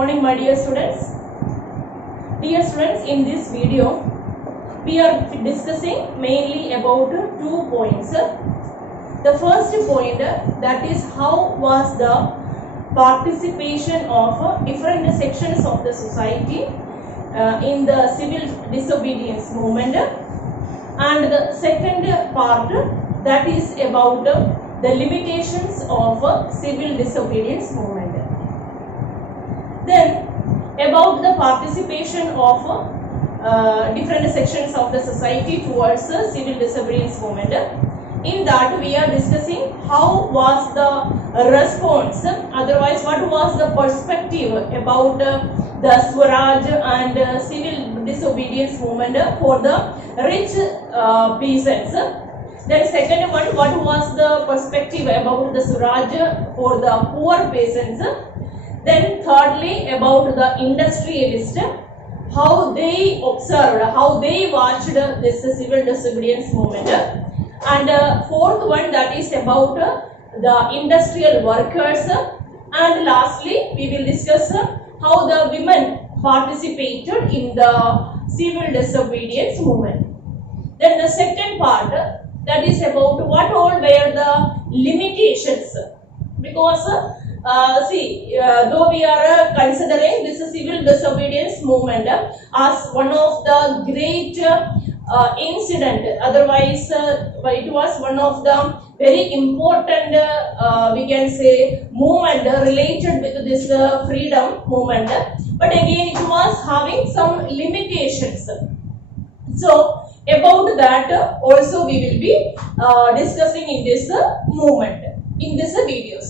morning, my dear students. Dear students, in this video, we are discussing mainly about 2 points. The first point, that is how was the participation of different sections of the society in the civil disobedience movement, and the second part, that is about the limitations of civil disobedience movement. Then about the participation of different sections of the society towards civil disobedience movement. In that we are discussing how was the response, otherwise what was the perspective about the Swaraj and civil disobedience movement for the rich peasants. Then second one, what was the perspective about the Swaraj for the poor peasants. Then thirdly, about the industrialist, how they observed, how they watched this civil disobedience movement. And fourth one, that is about the industrial workers. And lastly, we will discuss how the women participated in the civil disobedience movement. Then the second part, that is about what all were the limitations, because though we are considering this civil disobedience movement as one of the great incident, otherwise it was one of the very important we can say movement related with this freedom movement, but again it was having some limitations. So about that also we will be discussing in this movement, in this video,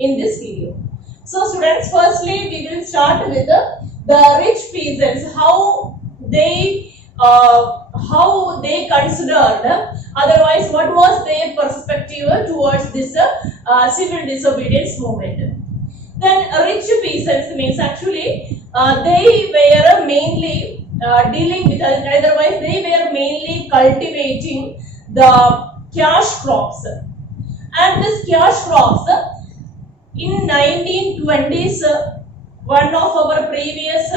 in this video. So students, firstly we will start with the rich peasants, how they considered, otherwise what was their perspective towards this civil disobedience movement. Then rich peasants means actually they were mainly dealing with, otherwise they were mainly cultivating the cash crops. And this cash crops, in 1920s, one of our previous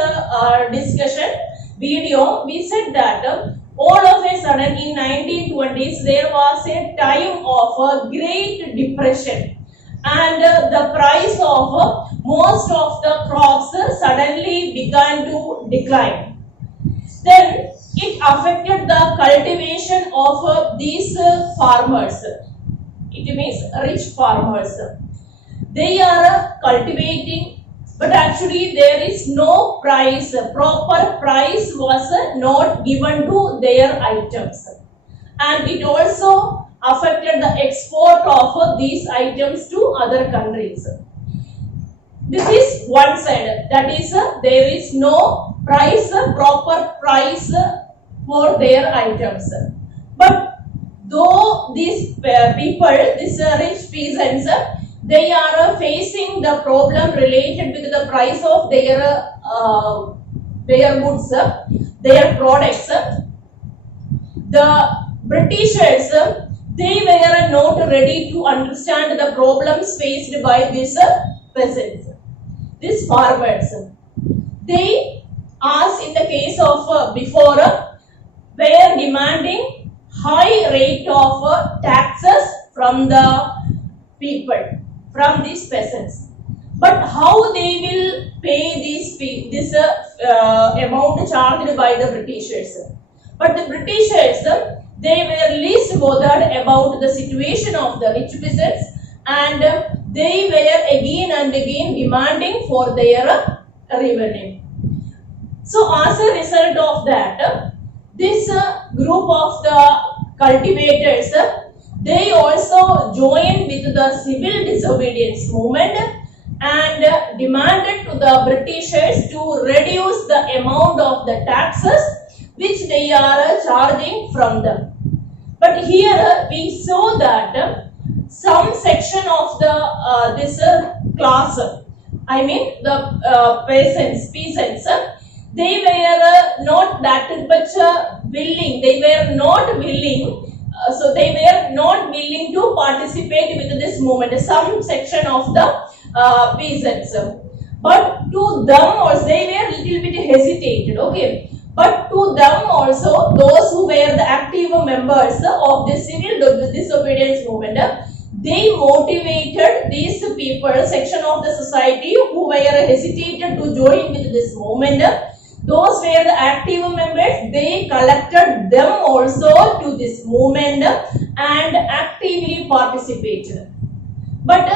discussion video, we said that all of a sudden in 1920s there was a time of great depression, and the price of most of the crops suddenly began to decline. Then it affected the cultivation of these farmers. It means rich farmers. They are cultivating, but actually there is no price, proper price was not given to their items. And it also affected the export of these items to other countries. This is one side, that is there is no price, proper price for their items. But though these people, these rich peasants, they are facing the problem related with the price of their goods, their products. The Britishers, they were not ready to understand the problems faced by these peasants, these farmers. They, as in the case of before, were demanding high rate of taxes from the people, from these peasants. But how they will pay this amount charged by the Britishers? But the Britishers, they were least bothered about the situation of the rich peasants, and they were again and again demanding for their revenue. So as a result of that, this group of the cultivators, they also joined with the civil disobedience movement and demanded to the Britishers to reduce the amount of the taxes which they are charging from them. But here we saw that some section of the this class, I mean the peasants, they were not that much willing, they were not willing. So they were not willing to participate with this movement, some section of the peasants. but to them also they were little bit hesitated, okay. But to them also, those who were the active members of the civil disobedience movement, they motivated these people, section of the society who were hesitated to join with this movement. Those were the active members, they collected them also to this movement and actively participated. But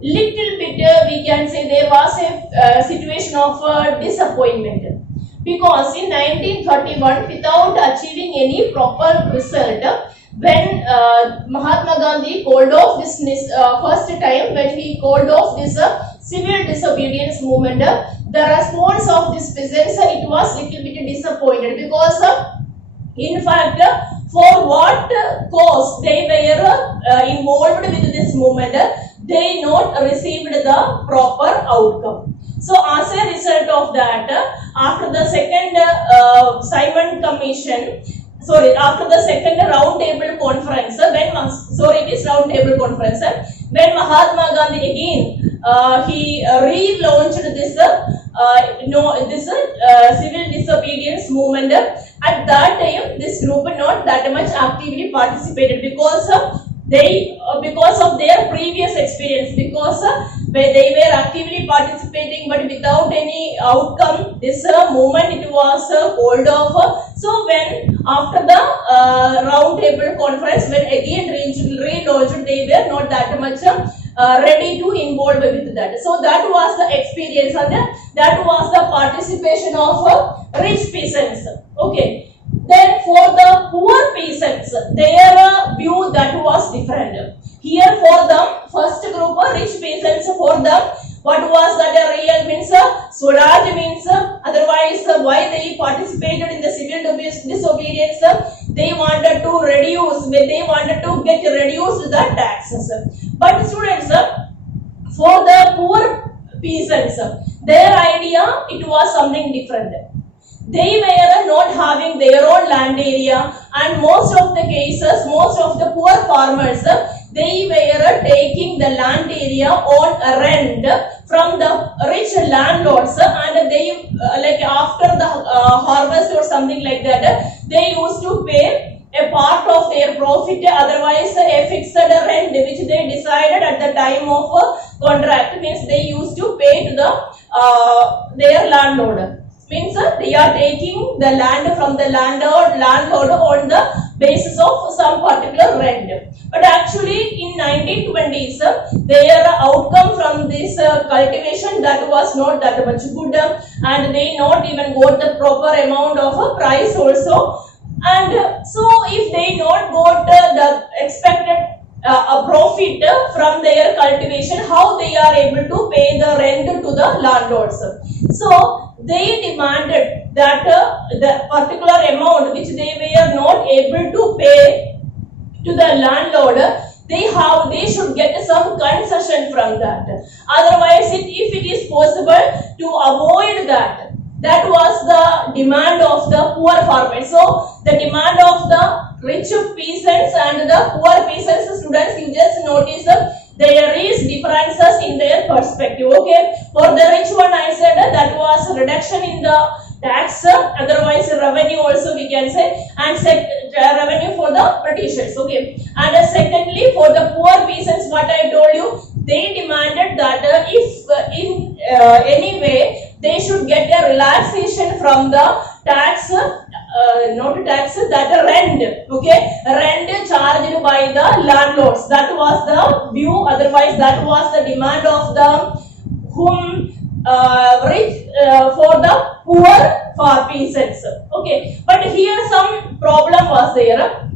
little bit we can say there was a situation of disappointment, because in 1931, without achieving any proper result, when Mahatma Gandhi called off this first time, when he called off this civil disobedience movement, the response of this peasants, it was little bit disappointed, because in fact, for what cause they were involved with this movement, they not received the proper outcome. So as a result of that, after the second Simon Commission, after the second round table conference, when Mahatma Gandhi again he relaunched this civil disobedience movement. At that time, this group not that much actively participated, because because of their previous experience, because where they were actively participating but without any outcome, this movement it was called off. So when after the round table conference, when again relaunched, they were not that much ready to involve with that. So that was the experience, and that was the participation of rich peasants. Okay. Then for the poor peasants, their view that was different. Here for them, first group rich peasants, for them, what was that real means? Swaraj means, otherwise why they participated in the civil disobedience? They wanted to reduce, they wanted to get reduced the taxes. But students, for the poor peasants, their idea, it was something different. They were not having their own land area, and most of the cases, most of the poor farmers, they were taking the land area on rent from the rich landlords, and they like after the harvest or something like that, they used to pay a part of their profit, otherwise a fixed rent which they decided at the time of contract, means they used to pay to the their landlord. Means they are taking the land from the landlord on the basis of some particular rent. But actually in 1920s, their outcome from this cultivation, that was not that much good, and they not even got the proper amount of price also. And so if they not got the expected a profit from their cultivation, how they are able to pay the rent to the landlords? So they demanded that the particular amount which they were not able to pay to the landlord, they should get some concession from that. Otherwise, if it is possible to avoid that. That was the demand of the poor farmers. So the demand of the rich peasants and the poor peasants, students, you just notice there is differences in their perspective. Okay, for the rich one, I said that was reduction in the tax, otherwise revenue also we can say, and revenue for the Britishers. Okay, and secondly, for the poor peasants, what I told you, they demanded that if in any way they should get a relaxation from the tax, not tax, that rent, okay, rent charged by the landlords. That was the view, otherwise that was the demand of the rich for the poor farm peasants. Okay, but here some problem was there.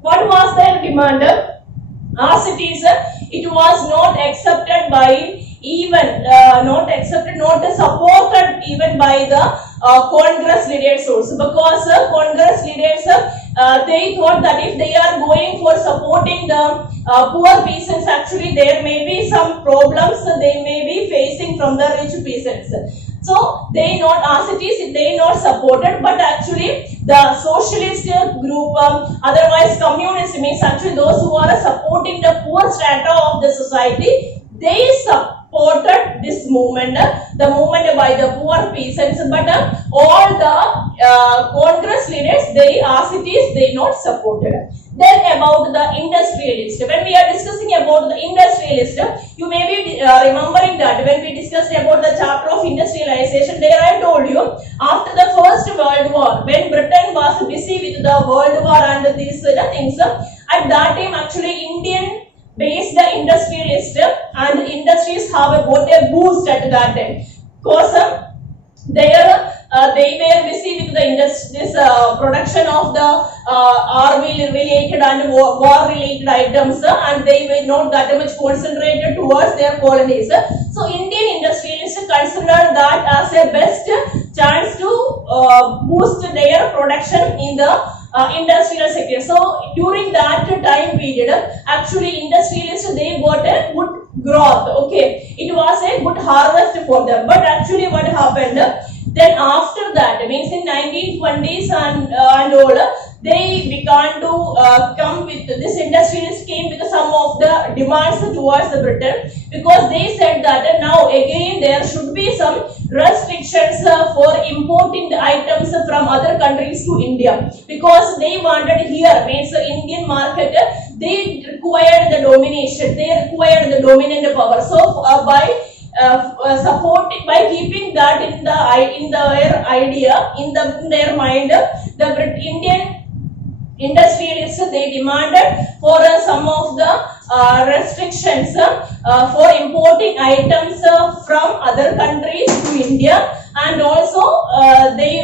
What was their demand? As it is, it was not accepted by even not supported even by the Congress leaders also, because Congress leaders they thought that if they are going for supporting the poor peasants, actually there may be some problems they may be facing from the rich peasants. So they not, as it is, they not supported, but actually the socialist group, otherwise communist, means actually those who are supporting the poor strata of the society, they supported this movement, the movement by the poor peasants, but all the Congress leaders, they as it is, they not supported. Then about the industrialist. When we are discussing about the industrialist, you may be remembering that when we discussed about the chapter of industrialization, there I told you, after the First World War, when Britain was busy with the World War and these things, at that time actually Indian based the industrialist and industries have got a boost at that time. Because they were busy with the this production of the army related and war related items, and they were not that much concentrated towards their colonies. So Indian industrialists considered that as a best chance to boost their production in the industrial sector. So during that time period, actually industrialists, they got a good growth. Okay, it was a good harvest for them. But actually what happened, then after that, means in 1920s and all, they began to come with, this industrialists came with some of the demands towards the Britain, because they said that now again there should be some restrictions for importing the items from other countries to India, because they wanted here, means the Indian market, they required the domination, they required the dominant power. So by supporting, by keeping that in their idea, in their mind, the Indian industrialists, they demanded for some of the restrictions for importing items from other countries to India, and also they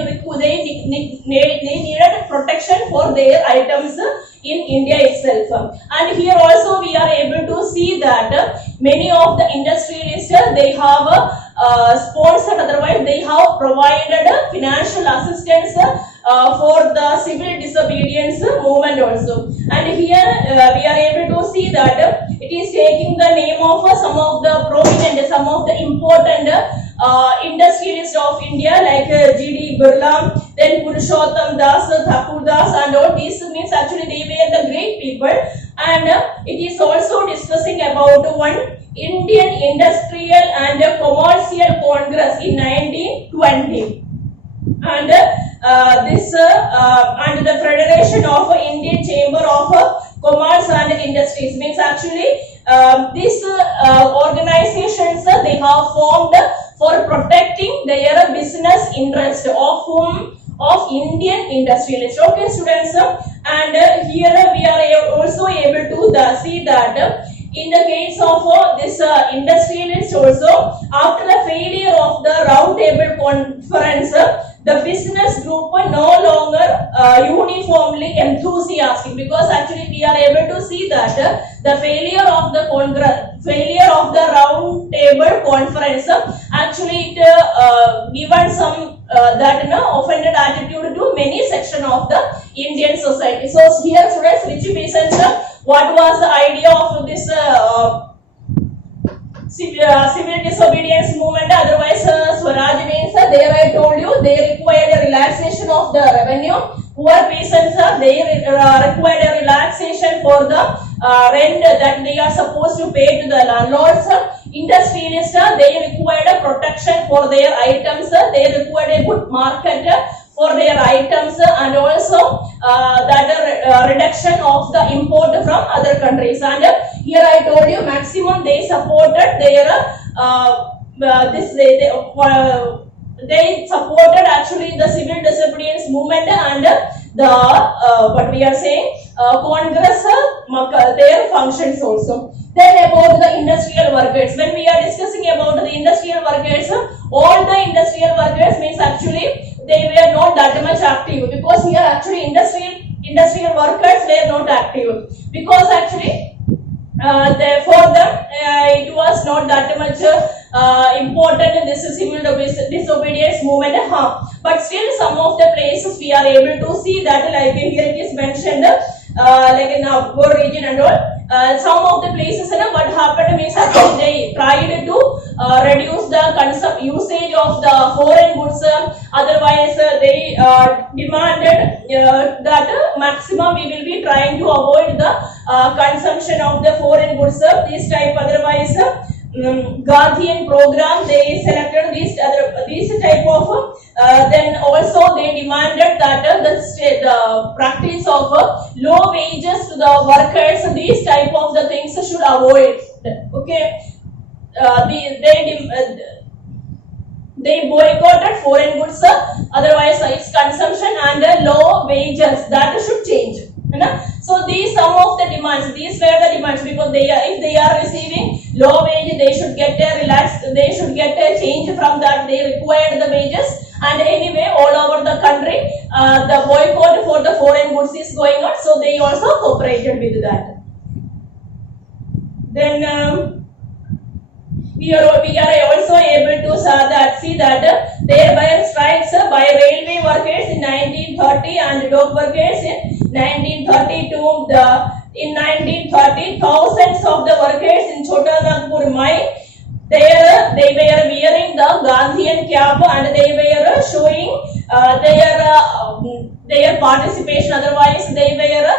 needed protection for their items in India itself. And here also we are able to see that many of the industrialists, they have sponsored, otherwise they have provided financial assistance for the civil disobedience movement also. And here we are able to see that it is taking the name of some of the prominent, some of the important industrialists of India, like G.D. Birla, then Purushottam Das, Thakur Das, and all these means actually they were the great people. And it is also discussing about one Indian Industrial and Commercial Congress in 1920. And this and the Federation of Indian Chamber of Commerce and Industries, means actually these organizations, they have formed for protecting their business interest of Indian industrialists. Okay, students, and here we are also able to see that in the case of this industrialists also, after the failure of the round table conference, the business group were no longer uniformly enthusiastic, because actually we are able to see that the failure of the round table conference, actually it given some that offended attitude to many section of the Indian society. So here students, Richie Peasants, what was the idea of this civil disobedience movement? Otherwise Swaraj means, there I told you, they required a relaxation of the revenue. Poor peasants, they required a relaxation for the rent that they are supposed to pay to the landlords. Industrialists, they required a protection for their items, they required a good market for their items, and also that reduction of the import from other countries. And here I told you, maximum they supported their they supported actually the civil disobedience movement and the what we are saying Congress, their functions also. Then about the industrial workers, when we are discussing about the industrial workers, all the industrial workers means actually they were not that much active, because here actually industrial workers were not active, because actually for them it was not that much important in this civil disobedience movement. But still some of the places we are able to see that, like here it is mentioned, like in Nagpur region and all, some of the places, what happened means actually they tried to reduce the usage of the foreign goods. Otherwise they demanded that maximum we will be trying to avoid the consumption of the foreign goods, this type. Otherwise Gandhian program. They selected these type of. Then also they demanded that the practice of low wages to the workers. These type of the things should avoid. Okay, they boycotted foreign goods. Otherwise, its consumption and low wages that should change. So these some of the demands. These were the demands because if they are receiving low wage, they should get a relaxed. They should get a change from that. They required the wages, and anyway, all over the country, the boycott for the foreign goods is going on. So they also cooperated with that. Then. We are also able to see that there were strikes by railway workers in 1930 and dock workers in 1932. In 1930, thousands of the workers in Chota Nagpur mine, they were wearing the Gandhian cap and they were showing their participation. Otherwise, they were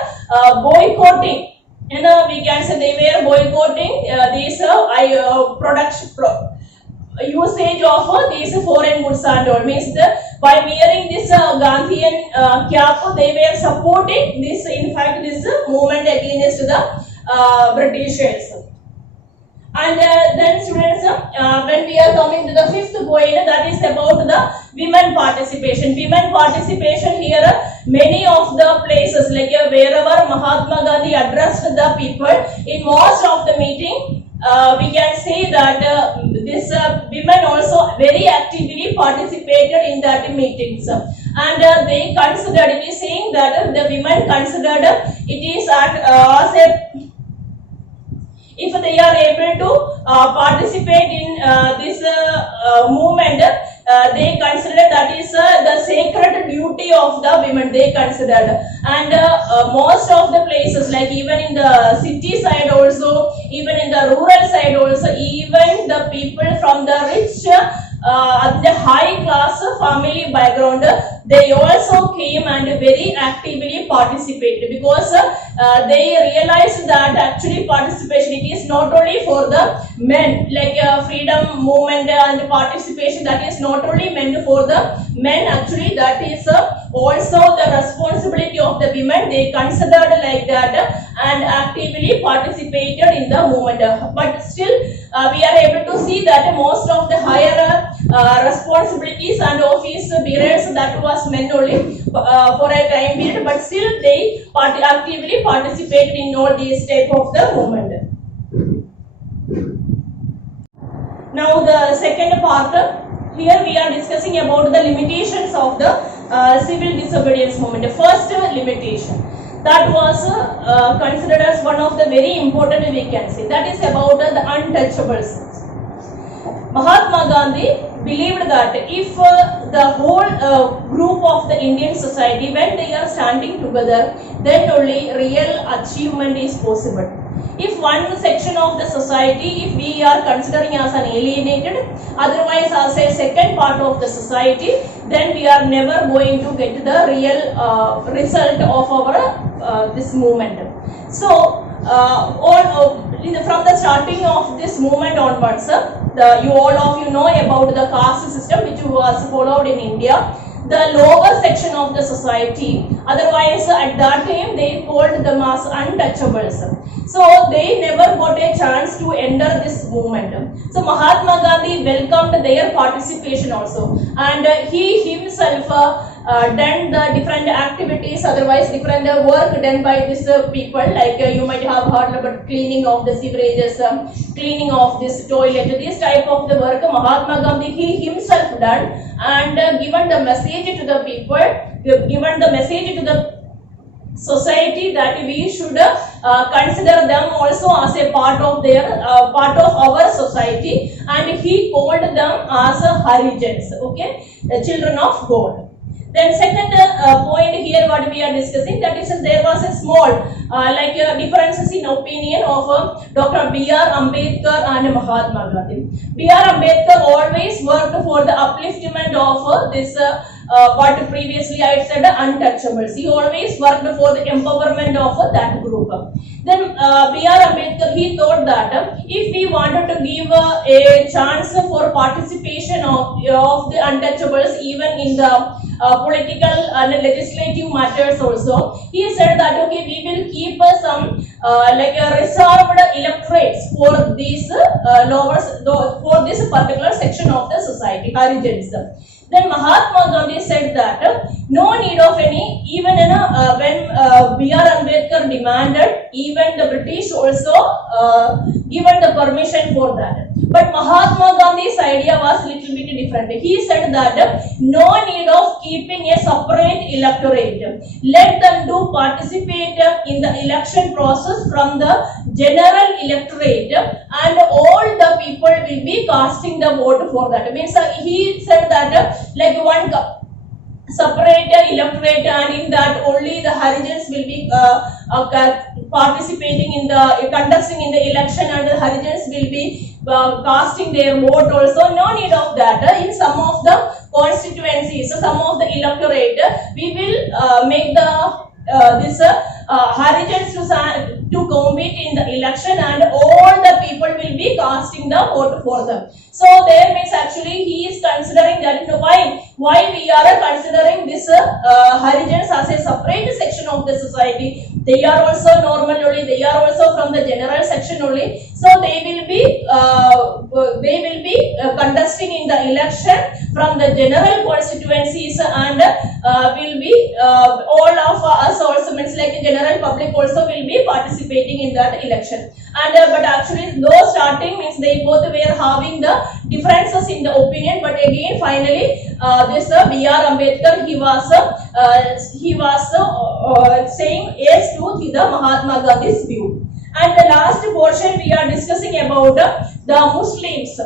boycotting. We can say they were boycotting these usage of these foreign goods and all. Means by wearing this Gandhian cap, they were supporting this. In fact, this movement against the Britishers. And then students, when we are coming to the fifth point, that is about the women participation. Women participation here, many of the places, like wherever Mahatma Gandhi addressed the people, in most of the meeting, we can say that this women also very actively participated in that meetings. And they considered, it is saying that the women considered it is as a, if they are able to participate in this movement, they consider that is the sacred duty of the women. They considered, and most of the places, like even in the city side also, even in the rural side also, even the people from the rich, the high class family background, they also came and very actively participated because they realized that actually participation, it is not only for the men, like freedom movement and participation, that is not only meant for the men, actually that is also the responsibility of the women. They considered like that and actively participated in the movement. But still we are able to see that most of the higher responsibilities and office bearers, that was men only for a time period, but still they actively participated in all these type of the movement. Now the second part, here we are discussing about the limitations of the civil disobedience movement. First limitation, that was considered as one of the very important, we can say, that is about the untouchables. Mahatma Gandhi believed that if the whole group of the Indian society, when they are standing together, then only real achievement is possible. If one section of the society, if we are considering as an alienated, otherwise as a second part of the society, then we are never going to get the real result of our this movement. So from the starting of this movement onwards, all of you know about the caste system which was followed in India. The lower section of the society, otherwise at that time they called them as untouchables. So they never got a chance to enter this movement. So Mahatma Gandhi welcomed their participation also, and he himself done the different activities, otherwise different work done by these people, like you might have heard about cleaning of the sewerages, cleaning of this toilet, this type of the work Mahatma Gandhi he himself done, and given the message to the people, given the message to the society that we should consider them also as a part of their part of our society, and he called them as Harijans, okay, the children of God. Then second point here what we are discussing, that is there was a small differences in opinion of Dr. B.R. Ambedkar and Mahatma Gandhi. B.R. Ambedkar always worked for the upliftment of this what previously I had said, untouchables. He always worked for the empowerment of that group. Then B.R. Ambedkar, he thought that if we wanted to give a chance for participation of the untouchables even in the political and legislative matters also, he said that okay, we will keep some like a reserved electorates for these for this particular section of the society, Harijans. Then Mahatma Gandhi said that no need of any, even when B.R. Ambedkar demanded, even the British also given the permission for that. But Mahatma Gandhi's idea was little bit different. He said that no need of keeping a separate electorate. Let them do participate in the election process from the general electorate, and all the people will be casting the vote for that. Means he said that like one separate electorate, and in that only the Harijans will be participating in the conducting in the election, and the Harijans will be casting their vote also. No need of that. In some of the constituencies, some of the electorate, we will make the this Harijans to compete in the election, and all the people will be casting the vote for them. So there means actually he is considering that why we are considering this Harijans as a separate section of the society. They are also normal only. They are also from the general section only. So they will be contesting in the election from the general constituencies, and will be all of us also, means like general public also will be participating in that election. And but actually though starting means they both were having the differences in the opinion, but again finally this B.R. Ambedkar, he was saying yes to the Mahatma Gandhi's view. And the last portion we are discussing about the Muslims.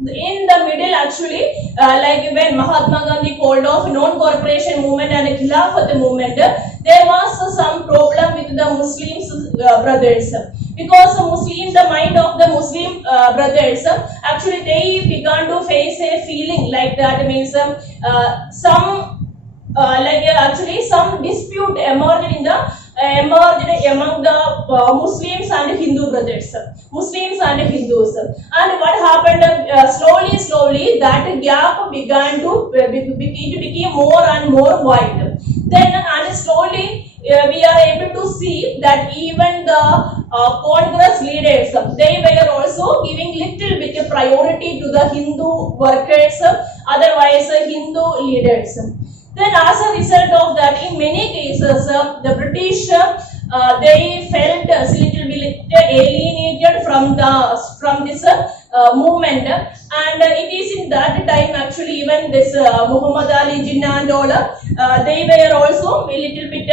In the middle actually, like when Mahatma Gandhi called off non-corporation movement and Khilafat movement, there was some problem with the Muslims brothers, because the mind of the Muslim brothers, actually they began to face a feeling like that, means actually some dispute emerged among the Muslims and Hindu brothers, Muslims and Hindus. And what happened, slowly that gap began to become more and more wide. Then and slowly we are able to see that even the Congress leaders, they were also giving little bit of priority to the Hindu workers, otherwise Hindu leaders. Then as a result of that, in many cases, the British, they felt a little bit alienated from this movement, and it is in that time actually even this Muhammad Ali Jinnah and all, they were also a little bit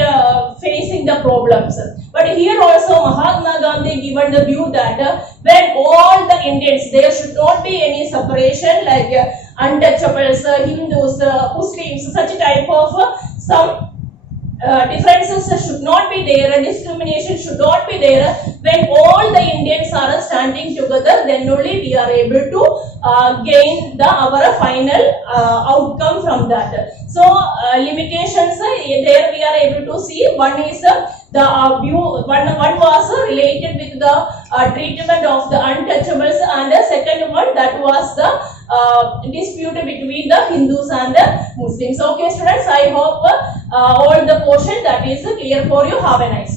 facing the problems. But here also Mahatma Gandhi given the view that when all the Indians, there should not be any separation like untouchables, Hindus, Muslims, such type of some differences should not be there, discrimination should not be there. When all the Indians are standing together, then only we are able to gain our final outcome from that. So limitations there we are able to see. One is the view, one was related with the treatment of the untouchables, and the second one that was the dispute between the Hindus and the Muslims. Okay students, I hope all the portion that is clear for you. Have a nice day.